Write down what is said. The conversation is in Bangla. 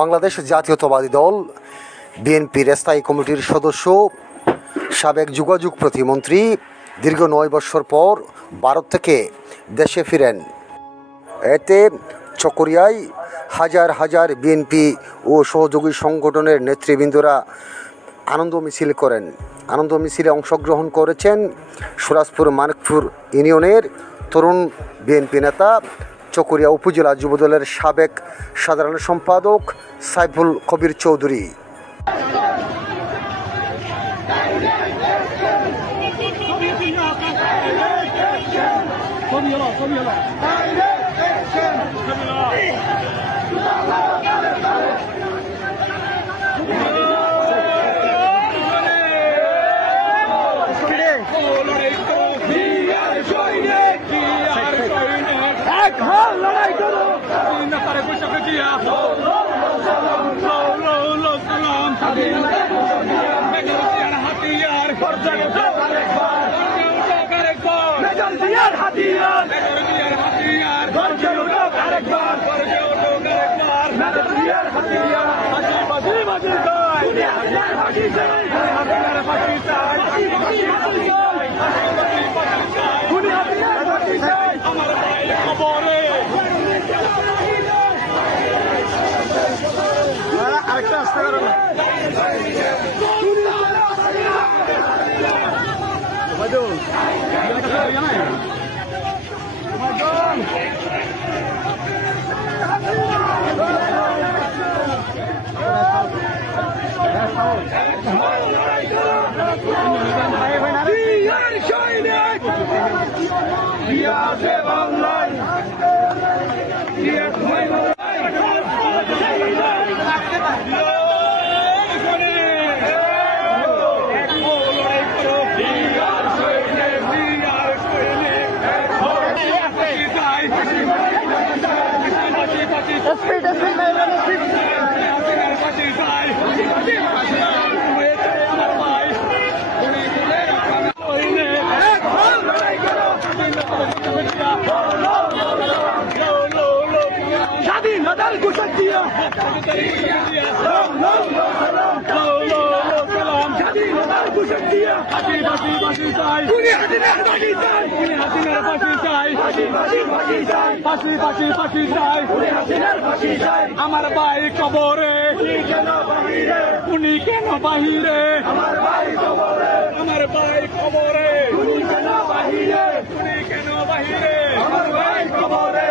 বাংলাদেশ জাতীয়তাবাদী দল বিএনপির স্থায়ী কমিটির সদস্য সাবেক যোগাযোগ প্রতিমন্ত্রী দীর্ঘ 9 বছর পর ভারত থেকে দেশে ফিরেন। এতে চকরিয়ায় হাজার হাজার বিএনপি ও সহযোগী সংগঠনের নেতৃবৃন্দরা আনন্দ মিছিল করেন। আনন্দ মিছিলে অংশগ্রহণ করেছেন সুরাজপুর মানিকপুর ইউনিয়নের তরুণ বিএনপি নেতা, চকরিয়া উপজেলা যুবদলের সাবেক সাধারণ সম্পাদক সাইফুল কবির চৌধুরী। আমার ভাই কবরে উনি কেন বাহিরে, আমার ভাই কবরে উনি কেন বাহিরে, আমার ভাই কবরে